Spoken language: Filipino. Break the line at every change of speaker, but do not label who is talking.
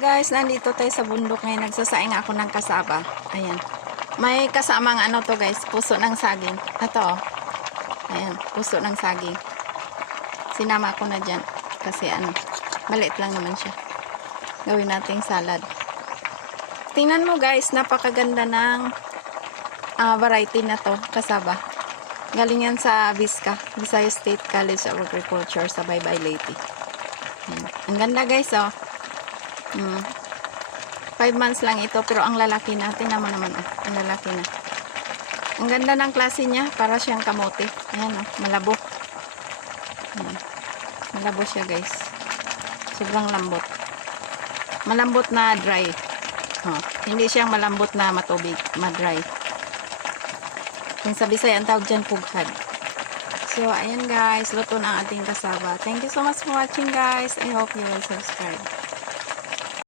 guys, nandito tayo sa bundok ngayon. Nagsasaing ako ng kasaba. Ayan. May kasamang ano to guys, puso ng saging. Ito oh. Ayan, puso ng saging. Sinama ko na dyan. Kasi ano, maliit lang naman siya. Gawin nating salad. Tingnan mo guys, napakaganda ng ah, variety na to, kasaba. Galing yan sa Vizca, Visayas State College of Agriculture sa Baybay Leyte. Ayan. Ang ganda guys oh. Mm. Five months lang ito, pero ang lalaki na, tingnan mo naman, oh, ang lalaki na. Ang ganda ng klase niya, para siyang kamote. Ayan, oh, malabo. Ayan. Malabo siya, guys. Sobrang lambot. Malambot na dry. Oh, hindi siyang malambot na matubig, ma-dry. Kung sa Bisaya, ang tawag dyan, pughad. So, ayan guys, luto na ang ating kasaba. Thank you so much for watching guys. I hope you will subscribe.